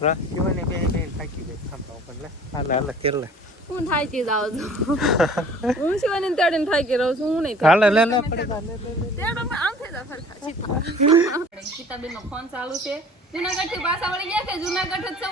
રા શિવાની બેન બેન થાકી ગઈ ખાંભા ઉપર લે હાલે હાલે તેલ લે હું થાકી જાઉં છું હું શિવાની તેડીને થાકી રહું છું હું નહીં હાલે લે લે પડે લે લે લે તેડો મેં આમ થઈ જા ફરખા સીતા ગીતાબેન નો ફોન ચાલુ છે જુનાગઢથી પાછા વળી ગયા કે જુનાગઢ જ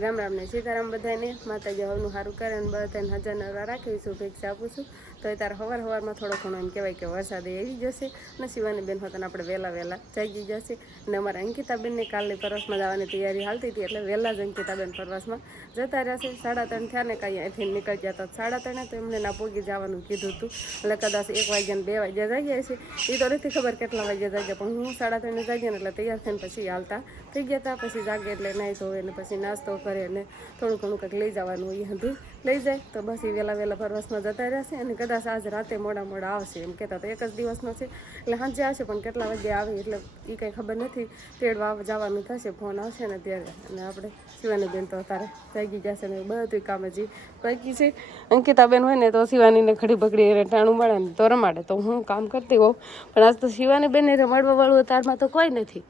રામ રામ ને સીતારામ બધાને. માતાજી હવનું સારું કરે અને બધાને હજાર નવરા રાખીશું શુભેચ્છા આપું છું. તો તારે હવાર હવારમાં થોડો ઘણો એમ કહેવાય કે વરસાદ આવી જશે અને શિવાની બેન હોતા આપણે વહેલા વહેલા જાગી જશે. અને અમારા અંકિતાબેનને કાલે પ્રવાસમાં જવાની તૈયારી હાલતી હતી એટલે વહેલા જ અંકિતાબેન પ્રવાસમાં જતા રહેશે સાડા ત્રણ થયા ને કાંઈ અહીંથી નીકળી ગયા તો સાડા ત્રણે તો એમને ના પોગી જવાનું કીધું હતું. એટલે કદાચ એક વાગ્યા ને બે વાગ્યા જાગ્યા છે એ તો નથી ખબર કેટલા વાગ્યા જાગ્યા, પણ હું સાડા ત્રણે જાગ્યા ને એટલે તૈયાર થઈને પછી હાલતા થઈ ગયા હતા પછી જાગે એટલે નાહી ધોવે ને પછી નાસ્તો કરે અને થોડું ઘણું કંઈક લઈ જવાનું હોય સુધી લઈ જાય. તો બસ એ વહેલા વહેલા પ્રવાસમાં જતા રહેશે અને કદાચ આજ રાતે મોડા મોડા આવશે. એમ કહેતા તો એક જ દિવસનો છે. એટલે સાંજે આવશે, પણ કેટલા વાગે આવે એટલે એ કંઈ ખબર નથી. તેડવા જવાનું થશે, ફોન આવશે ને ત્યારે. અને આપણે શિવાની બેન તો અત્યારે જાગી જશે ને બધું કામ હજી બાકી છે. અંકિતાબેન હોય ને તો શિવાનીને ખડી બગડી એને ટાણું મળે ને તો રમાડે. તો હું કામ કરતી હોઉં. પણ આજ તો શિવાની બેનને રમાડવા વાળું તારમાં તો કોઈ નથી.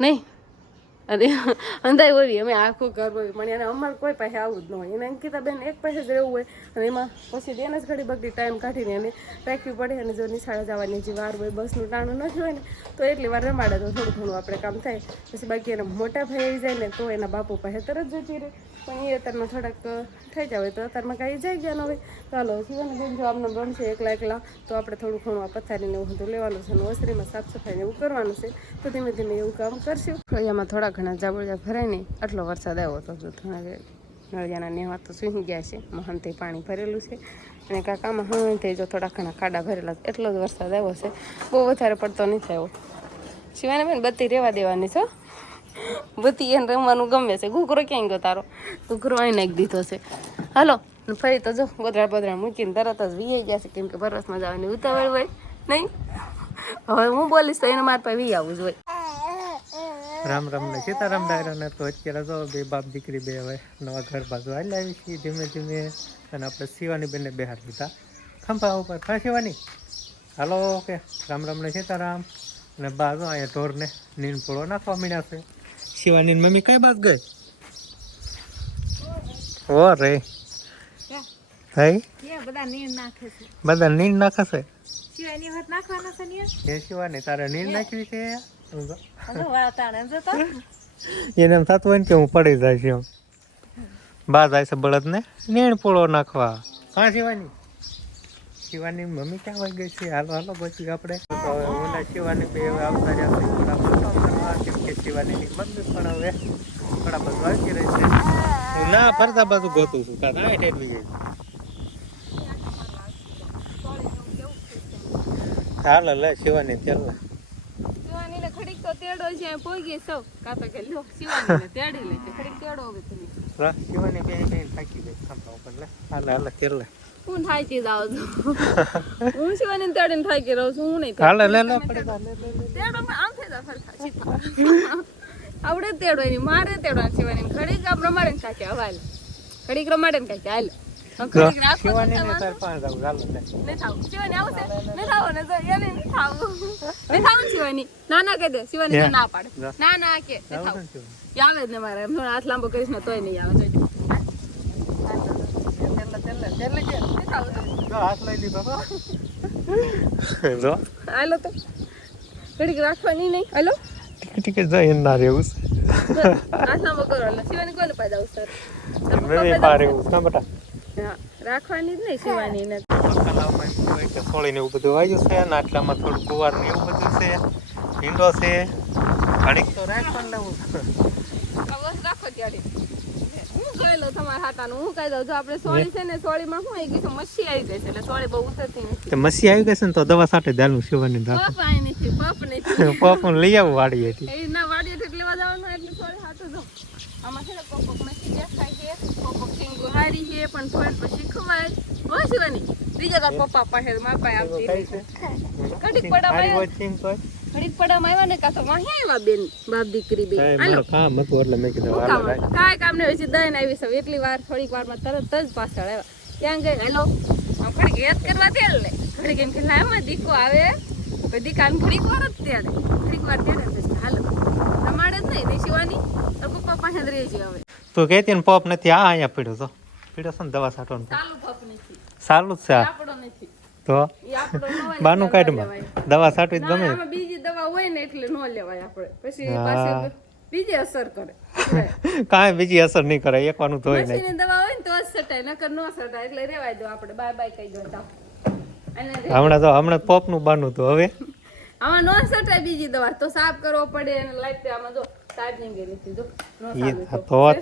નહીં? અને અંધાઈ હોય અમે આખું ઘર હોય, પણ એને અમારે કોઈ પાસે આવું જ ન હોય. એને અંકિતા બેન, એક પાસે જ રહેવું હોય. અને એમાં પછી એને જ ઘડી બગડી ટાઈમ કાઢીને એને રાખવી પડે અને જો નિશાળે જવાની જે વાર હોય, બસનું ટાણું નથી હોય ને, તો એટલી વાર રમાડે. તો થોડું ઘણું આપણે કામ થાય. પછી બાકી એના મોટા ભાઈ આવી જાય ને, તો એના બાપુ પાસે તરત જતી રહે. પણ એ અત્યારમાં થોડાક થઈ જાય તો અત્યારમાં કાંઈ જઈ ગયા ન હોય. ચાલો શિવાની બેન જો આમને બનશે એકલા એકલા, તો આપણે થોડું ઘણું આ પથારીને બધું લેવાનું છે અને ઓસરીમાં સાફ સફાઈને એવું કરવાનું છે. તો ધીમે ધીમે એવું કામ કરશું. એમાં થોડા ઘણા જાબુજા ભરાય ને, આટલો વરસાદ આવ્યો હતો જો નળિયાના નેવા તો સૂઈ ગયા છે મહાનથી પાણી ભરેલું છે. અને કાકામાં હા જો થોડા ઘણા ખાડા ભરેલા એટલો જ વરસાદ આવ્યો છે. બહુ વધારે પડતો નથી આવ્યો. શિવાને બેન બત્તી રહેવા દેવાની છો બત્તી એને રમવાનું ગમે છે. ઘૂઘરો ક્યાંય ગયો તારો? ઘૂઘરો અહીં નાખી દીધો છે. હાલો ફરી તો જો, ગોદરા બદરા મૂકીને તરત જ વી ગયા છે, કેમ કે ભરસમાં જવાની ઉતાવળ હોય, નહીં? હવે હું બોલીશ તો એને માર પાસે વી આવવું હોય. રામ રામ ને સીતારામ ડાયરાને તો અત્યારે જો બે બાપ દીકરી બે હવે નવા ઘર બાજુ આવી છીએ ધીમે ધીમે. અને આપણે શિવાની બેનને બેહાર લીધા ખંભા ઉપર. હા શિવાની? હાલો કે રામ રામ ને સીતારામ. અને બાજુ અહીંયા ઢોરને નીન પૂળો નાખવા મીણ્યા છે. શિવાની મમ્મી કઈ બાજ ગઈ? ઓ રે. હઈ બધા નીર નાખે છે. બધા નીન છે? શિવાની વાત નાખવાના છે નીર એ શિવાની તારે નીન નાખવી છે એને એમ થતું હોય ને કે હું પડી જાય છે એમ. બા જાય છે બળદ ને નેણ પોળો નાખવા. હા, શિવાની. શિવાની મમ્મી ક્યાં વાગી ગઈ છે? હાલો હાલો, પછી આપણે. ઓલા શિવાની બે આવતા રહ્યા થોડા કેમ કે શિવાનીની મમ્મી પણ હવે થોડા બધું આવી રહી છે. ના ફરતા બાજુ ગોતું છું. તાર ના ઠેરવી જાય. હાલો, લે, શિવાની, ચાલ ને શિવાનીને ખડીક તો તેડો છે પોગી સૌ. કાતો કે લો શિવાનીને તેડી લે છે. ખડીક તેડો હવે તમે. રા શિવાની બેન બેન થાકી ગઈ. ખાંભા ઉપર લે. હાલે હાલે તેલ લે. હું થાકી જાઉં છું. હું શિવાનીને તેડીને થાકી રહું છું હું નહીં હાલે લે લે. પડે લે લે તેડો મેં આમ થઈ જા ફરખા સીધા. આવડે તેડો એની મારે તેડો શિવાની ખડીક આમ પ્રમાણે કાકે હવાલ. ખડીક ને કાકે હાલ. ને આવશે કહી દે શિવાની ના પાડે ના ના કે આવું જ ને મારે એમનો હાથ લાંબો કરીશ ને તોય નહીં આવે હાલો તો ઘડીક રાખવાની નહીં હાલો ટીકે ટીકે જાય રહેવું શિવાની કોને પાડે સર મેં પાર એવું ના બેટા રાખવાની જ નહીં શિવાની ને. કલામાં કોઈ કે સોળીને એવું બધું આવ્યું છે ને આટલામાં થોડું કુવાર ને એવું બધું છે. ભીંડો છે. ઘડીક તો રાખવાનું. લેવું રાખો ત્યારે. હું કહી લઉં તમારા હાટાનું હું કહી દઉં જો આપણે સોળી છે ને સોળીમાં શું આવી ગઈ છે? મચ્છી આવી ગઈ છે એટલે સોળી બહુ ઉતરતી નથી. મસી આવી ગઈ છે ને તો દવા સાથે દાલનું શિવાની રાખો પપ આઈ નથી પપ નથી. પપ લઈ આવું વાડી હતી એ ના વાડીએ થી લેવા જવાનું એટલે સોળી હાટું જો આમાં છે ને કોક કોક મચ્છી દેખાય છે કોક હારી છે પણ ફળ પછી ખવાય હો શિવાની બીજા તાર પપ્પા પાસે મારા પાસે આવતી ઘડીક પડામાં આવ્યા. ઘડીક પડામાં આવ્યા ને કાં તો વાહે આવ્યા બેન બાપ દીકરી બે હાલો. કામ હતું એટલે મેં કીધું? કાંઈ કામ નહીં પછી દઈને આવી સૌ એટલી વાર થોડીક વારમાં તરત જ પાછળ આવ્યા. ત્યાં ગઈ. હેલો. આમ ઘડીક યાદ કરવા તેલ લે. ઘડીક એમ કે લાવમાં દીકો આવે. પછી કાન ઘડીક વાર જ ત્યારે. ઘડીક વાર ત્યારે પછી હાલો. પાડે જ નહીં ને શિવાની. તાર પપ્પા પાસે જ રહેજે આવે તું કહેતી ને પોપ નથી આ અહીંયા પીડ્યો તો. પીડ્યો છે ને દવા છાંટવાનું ચાલુ ભપ નથી. સારું જ છે તો બાનું કાઢમાં દવા છાંટવી જ ગમે. બીજી દવા હોય ને એટલે ન લેવાય આપણે પછી પાછી બીજી અસર કરે. કાંઈ બીજી અસર નહીં કરે એકવાનું ધોઈ નહીં દવા હોય ને તો જ સટાય નકર ન સટાય એટલે રેવાય દો આપણે બાય બાય કહી દો હમણાં તો હમણાં પોપનું બાનું તો હવે? આમાં નો સટાય બીજી દવા. તો સાફ કરવો પડે અને લાઈટ આમાં જો ચાર્જિંગ એ તો.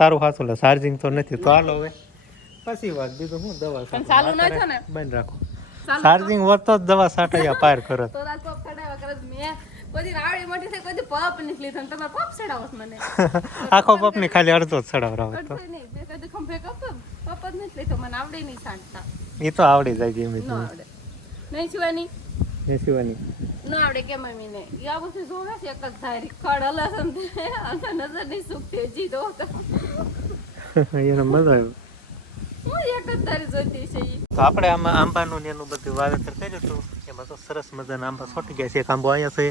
તારું લે ચાર્જિંગ તો નથી. તો હાલો હવે. પછી વાત બીજું હું દવા પણ ચાલુ ન છે ને? બંધ રાખો. ચાર્જિંગ વર્તો જ દવા છાંટાયા પાર કરો તો રાત પપ ચડાવ્યા કરે તો મેં કોઈ આવડી મોટી થઈ કોઈ પપ નીકળી થન ને પપ ચડાવો મને. આખો પપ ને ખાલી અડધો જ ચડાવરાવે તો. નહીં મેં કદી ખંભે કપ પપ જ નથી તો મને આવડે નહીં સાંજતા એ તો આવડી જાય ન ધીમે આવડે. નહીં શિવાની? નહીં સિવાની ન આવડે કે મમ્મીને. એ આ બધું જોવે છે એક જ થાય ખડ હલે છે ને તે. અંદર નજર નહીં સુકતી હજી તો. તો એને મજા આવ્યું તો આપણે આમાં આંબાનું ને એનું બધું વાવેતર કર્યું હતું. એમાં તો સરસ મજાના આંબા છોટી ગયા છે. એક આંબો અહીંયા છે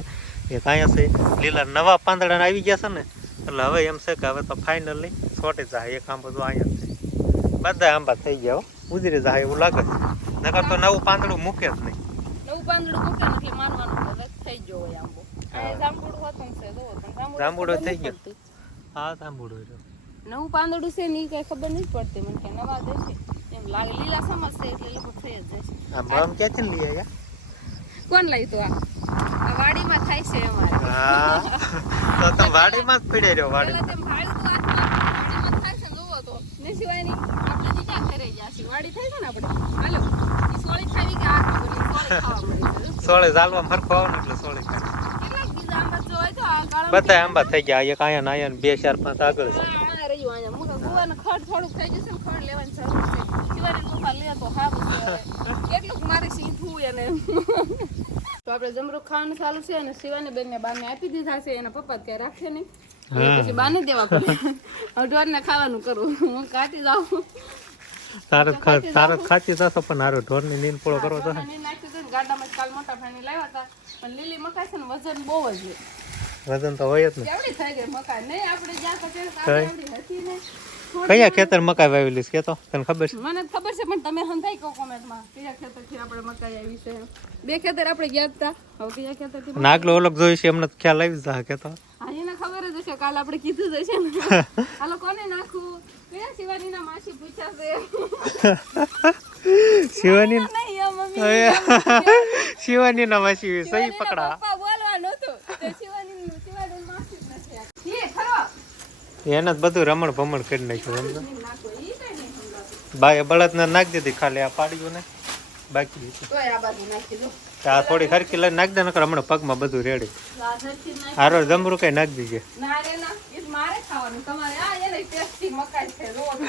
એક અહીંયા છે. લીલા નવા પાંદડા આવી ગયા છે ને એટલે હવે એમ છે કે હવે તો ફાઇનલી છોટી જાય. એક આંબો તો અહીંયા છે. બધા આંબા થઈ ગયા હો. ઉજરી જાય એવું લાગે છે. નકર તો નવું પાંદડું મૂકે જ નહીં. નવું પાંદડું મૂકે એટલે માનવાનું થઈ ગયો હોય આંબો. જાંબુડું હોતું છે થઈ ગયો. હા જાંબુડો રહ્યો. નવું પાંદડું છે ને એ કઈ ખબર નહીં પડતી. મને કે નવા દેશે. એમ લાગે લીલા સમજશે એટલે લગભગ થઈ જ જશે. આ મમ ક્યાંથી લઈ આવ્યા? કોણ લઈ તો આ? વાડીમાં થાય છે અમારે. હા. તો તમે વાડીમાં જ પીડે રહ્યો વાડી એટલે તેમ ભાડું તો વાડીમાં થાય છે લોવો તો. ને સિવાયની આપણે જી ક્યાં ઘરે છીએ. વાડી થાય છે ને આપણે? હાલો. ઈ સોળી ખાવી કે આ ખબર સોળી ખાવા મળી સોળે ઝાલવા મરખો આવે ને એટલે સોળે. કેટલાક બીજા આંબા થઈ ગયા. એક અહીંયા ને બે ચાર પાંચ આગળ છે આ રહ્યું અહીંયા મુકા ગુવાનું ખડ થોડુંક થઈ જશે ને ખડ લેવાની જરૂર છે. શિવાની પપ્પા લે તો સારું છે કેટલુંક મારે સીધું એને. તો આપણે જમરૂખ ખાવાનું ચાલુ છે અને શિવાની બેનને બાને આપી દીધા છે એના પપ્પા જ રાખે નહીં. પછી બાને દેવા પડે. હવે ખાવાનું કરું. હું કાઢી જાઉં. તારે જ ખા- તારે જ ખાચી થશે પણ હારો ઢોરની નીંદ પૂરો કરવો તો. ઢોરને નાખ્યું હતું ને ગાડામાં કાલ મોટા ફાણી લાવ્યા હતા. પણ લીલી મકાઈ છે ને વજન બહુ જ વજન તો હોય જ ને. કેવડી થઈ ગઈ મકાઈ? નહીં આપણે જ્યાં પછી હતી ને કયા ખેતર મકાઈ વાવેલી છે કેતો? તને ખબર છે? મને ખબર છે પણ તમે હંધાઈ કહો કોમેન્ટમાં કયા ખેતરથી આપણે મકાઈ આવી છે બે ખેતર આપણે ગયા હતા હવે કયા ખેતરથી અને આગલો ઓલગ જોયું છે એમને તો ખ્યાલ આવી જ કે તો હા એને ખબર જ હશે કાલ આપણે કીધું જ હશે ને. હાલો કોને નાખું? કયા શિવાનીના માસી પૂછ્યા છે? શિવાની નહીં યો શિવાની ના માસી સહી પકડા. બોલવા નહોતું તો શિવાની શિવાની માસી જ નથી એ ખરો એને જ બધું રમણ ભમણ કરી નાખ્યું કઈ બાય બળદ ને નાખી દીધી ખાલી આ પાડ્યું ને બાકી આ થોડી ખરકી લઈને નાખી દે નકર હમણાં પગમાં બધું રેડી. હારો જમરું કઈ નાખી દીજે. મારે ખાવાનું? તમારે આ એને ટેસ્ટી મકાઈ છે. રોજ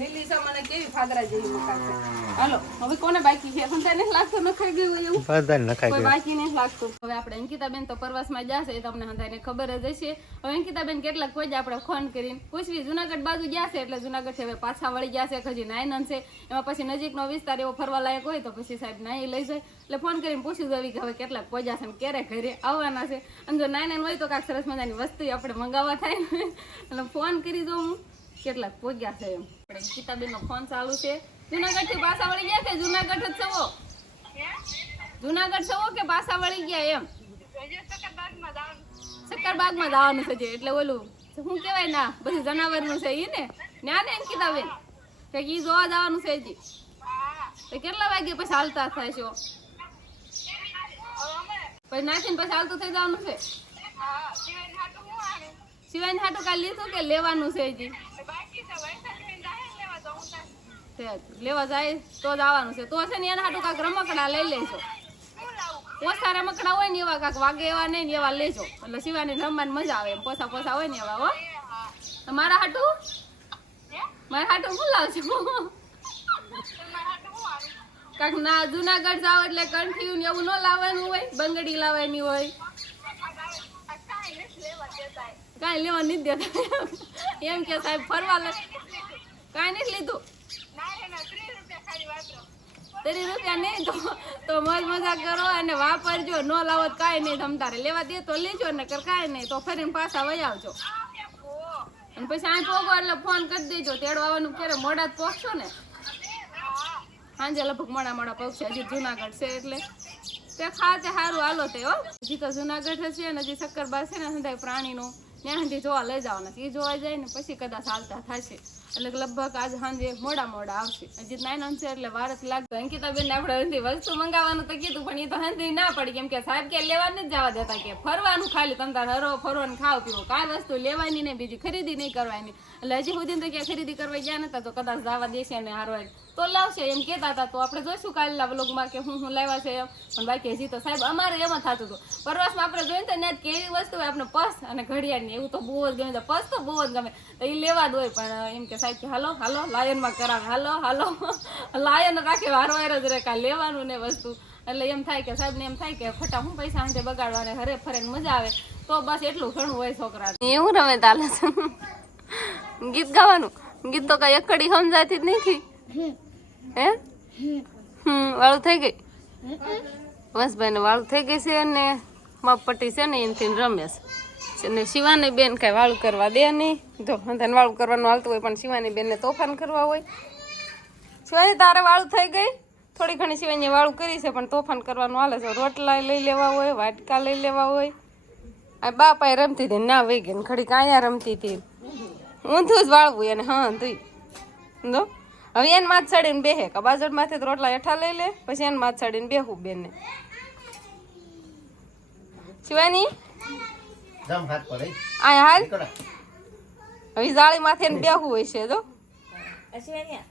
લીલી મને કેવી ફાદરા જેવી મકાઈ છે. હાલો હવે કોને બાકી છે? પણ તને લાગતું ન ખાઈ ગયું એવું. બધાને કોઈ ગયું. બાકી નહીં લાગતું. હવે આપણે અંકિતાબેન તો પરવાસમાં જશે એ તમને બધાને ખબર જ હશે. હવે અંકિતાબેન કેટલાક કોઈ જ આપણે ફોન કરીને. પૂછવી જુનાગઢ બાજુ ગયા છે એટલે જુનાગઢ હવે પાછા વળી ગયા છે હજી નાયનન છે. એમાં પછી નજીકનો વિસ્તાર એવો ફરવા લાયક હોય તો પછી સાહેબ નાઈ લઈ જાય. એટલે ફોન કરીને પૂછી જોવી કે હવે કેટલાક પોજા છે ક્યારે ઘરે આવવાના છે? અને જો નાયનન હોય તો કાંઈક સરસ મજાની વસ્તુ આપણે મંગાવવા થાય ને. એટલે ફોન કરી દઉં હું. કેટલાક પોગ્યા છે એમ. આપણે ગીતાબેનનો ફોન ચાલુ છે. જુનાગઢથી પાછા વળી ગયા કે જુનાગઢ જ છવો? જુનાગઢ છવો કે પાછા વળી ગયા એમ? સક્કરબાગમાં જવાનું છે એટલે ઓલું, શું કહેવાય ના, બધી જનાવરનું છે ઈ ને? ન્યા ને બેન. કે જોવા જવાનું છે કેટલા વાગે પછી હાલતા થાય છો? પછી નાખીને પછી હાલતું થઈ જવાનું છે. સિવાય હાટું કાલ લીધું કે લેવાનું છે હજી? લેવા જાય તો જ આવવાનું છે. તો છે ને એના હાટું કાંક રમકડા લઈ લેજો. ઓછા રમકડા હોય ને એવા કાંક વાગે એવા નહીં ને એવા લેજો. એટલે શિવાની રમવાની મજા આવે પોસા પોસા હોય ને એવા હો. મારા હાટું? મારા હાટું શું લાવજો? કાંક ના જુનાગઢ જાવ એટલે કંઠિયું ને એવું ન લાવવાનું હોય, બંગડી લાવવાની હોય. કાંઈ લેવા નથી દેતા. એમ કે સાહેબ, ફરવા લે. કાંઈ નથી લીધું. ત્રીસ રૂપિયા નહીં તો તો મોજ મજા કરો અને વાપરજો. ન લાવો કાંઈ નહીં. તમ તારે લેવા દે તો લેજો ને કર કાંઈ નહીં. તો ફરીને પાછા વહી આવજો. અને પછી આ પોગો એટલે ફોન કરી દેજો. તેડવાનું ક્યારે? મોડા જ પહોંચશો ને? સાંજે લગભગ મોડા મોડા પહોંચશે હજી જુનાગઢ છે એટલે તે ખાતે સારું હાલો તે, હો. હજી તો જુનાગઢ છે ને હજી શક્કરબાર છે ને સંધાય પ્રાણીનું, ત્યાં સુધી જોવા લઈ જવાના એ જોવા જાય ને પછી કદાચ હાલતા થશે. એટલે લગભગ આજ સાંજે મોડા મોડા આવશે. હજી નાઇન છે એટલે વાર જ લાગતો. અંકિતાબેન આપણે હંધી વસ્તુ મંગાવવાનું તો કીધું, પણ એ તો હંધી ના પડી. કેમ કે સાહેબ કે લેવા નથી જવા દેતા કે ફરવાનું ખાલી. તમે તાર હરો ફરવાનું ખાવ પીવો. કાંઈ વસ્તુ લેવાની નહીં, બીજી ખરીદી નહીં કરવાની. એટલે હજી સુધી તો ક્યાં ખરીદી કરવા ગયા નતા, તો કદાચ જવા દેશે ને હારો તો લાવશે એમ કહેતા હતા. તો આપણે જોઈશું કાલના વ્લોગમાં કે હું હું લાવ્યા છે એમ. પણ બાકી હજી તો સાહેબ અમારે એમ જ થતું હતું. પરવાસમાં આપણે જોઈને તો ત્યાં કેવી વસ્તુ હોય આપણે પર્સ અને ઘડિયાળની. એવું તો બહુ જ ગમે. તો પર્સ તો બહુ જ ગમે. તો એ લેવા જ હોય, પણ એમ કે સાહેબ કે હાલો હાલો લાયનમાં કરાવે. હાલો હાલો. લાયન રાખે વારો વાર જ રહે કાંઈ લેવાનું ને વસ્તુ. એટલે એમ થાય કે સાહેબને એમ થાય કે ખોટા હું પૈસા હાથે બગાડવાને હરે ફરે મજા આવે. તો બસ એટલું ઘણું હોય છોકરા. એવું રમે તાલે ગીત ગાવાનું? ગીત તો કઈ એકડી સમજાતી જ નથી. હે? હમ વાળું થઈ ગઈ? વસભાઈ ને વાળું થઈ ગઈ છે અને મપપટ્ટી છે ને એનથી રમે છે. ને શિવાની બેન કાંઈ વાળું કરવા દે નહીં. જો ધન વાળું કરવાનું હાલતું હોય, પણ શિવાની બેનને તોફાન કરવા હોય. શિવાની તારે વાળું થઈ ગઈ? થોડી ઘણી શિવાની વાળું કરી છે, પણ તોફાન કરવાનું હાલે છે. રોટલા લઈ લેવા હોય, વાટકા લઈ લેવા હોય. આ બાપાએ રમતી હતી ના વહી ગઈ ઘડીક અહીંયા રમતી હતી. ઊંધું જ વાળવું એને, હા તું દો હવે એને માથ ચડીને બેહે. કે બાજુમાંથી તો રોટલા હેઠા લઈ લે, પછી એને માથ ચડીને બેહું બેનને શિવાની જમ હાથ અહીંયા હાલ. હવે જાળી માથે એને બેહું હોય છે જો. અહીંયા.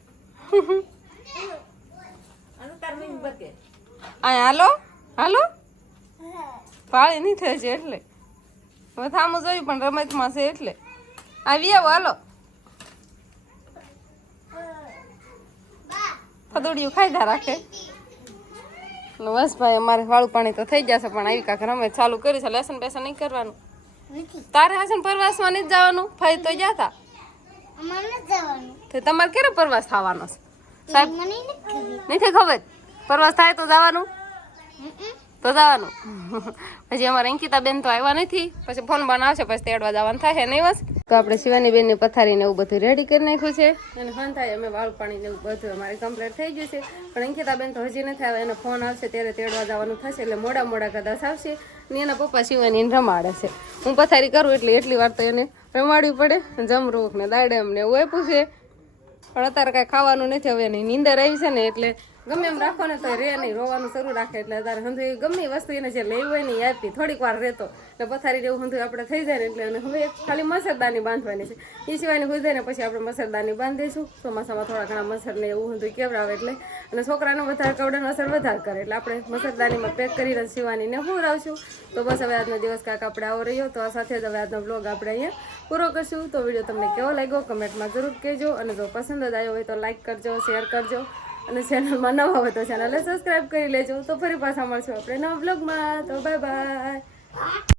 હાલો હાલો. પાળી નહીં થાય છે એટલે. હવે થામું જોયું પણ રમતમાં છે એટલે. આવી આવો હાલો. ફદોડિયું ખાઈધા રાખે. બસ ભાઈ અમારે વાળું પાણી તો થઈ જશે પણ આવી કાંક રમત ચાલુ કરી છે લેસન બેસન નહીં કરવાનું. તારે હાસન પ્રવાસમાં નહીં જ જવાનું? ફરી તો જાતા. તો તમારે ક્યારે પ્રવાસ થવાનો છે? સાહેબ નથી ખબર. પ્રવાસ થાય તો જવાનું? તો જવાનું. હજી અમારે અંકિતા બેન તો આવ્યા નથી. પછી ફોન બનાવશે, પછી તેડવા જવાનું થાય નહીં બસ. તો આપણે શિવાની બેનની પથારીને એવું બધું રેડી કરી નાખ્યું છે. અને ફોન થાય, અમે વાળ પાણી ને એવું બધું અમારે કમ્પ્લીટ થઈ ગયું છે. પણ અંકિતા બેન તો હજી નથી આવે એનો ફોન આવશે ત્યારે તેડવા જવાનું થશે, એટલે મોડા મોડા કદાચ આવશે. ને એના પપ્પા શિવાની એને રમાડે છે. હું પથારી કરું એટલે એટલી વાર તો એને રમાડવી પડે. જમરૂખ ને દાડે ને એવું આપ્યું છે. પણ અત્યારે કાંઈ ખાવાનું નથી, હવે એની નીંદર આવી છે ને એટલે ગમે એમ રાખો ને તો રે નહીં, રોવાનું શરૂ રાખે એટલે અત્યારે હંધુ ગમે વસ્તુ એને જે લેવી હોય ને એ આપી, થોડીક વાર રહેતો. એટલે પથારી જેવું હંધુ આપણે થઈ જાય ને એટલે અને હવે ખાલી મસરદાની બાંધવાની છે. એ સિવાયની હોય જાય ને પછી આપણે મસરદાની બાંધીશું. ચોમાસામાં થોડા ઘણા મસર ને એવું હંધુ કેવડાવે એટલે. અને છોકરાને વધારે કવડાનો અસર વધારે કરે એટલે આપણે મસરદાનીમાં પેક કરીને શિવાનીને હું રાવશું. તો બસ હવે આજનો દિવસ કાંક આપણે આવો રહ્યો. તો આ સાથે જ હવે આજનો બ્લોગ આપણે અહીંયા પૂરો કરશું. તો વીડિયો તમને કેવો લાગ્યો કમેન્ટમાં જરૂર કહેજો. અને જો પસંદ જ આવ્યો હોય તો લાઈક કરજો શેર કરજો. અને ચેનલમાં નવા હોય તો ચેનલને સબસ્ક્રાઈબ કરી લેજો. તો ફરી પાછા મળશું આપણે નવા બ્લોગમાં તો બાય બાય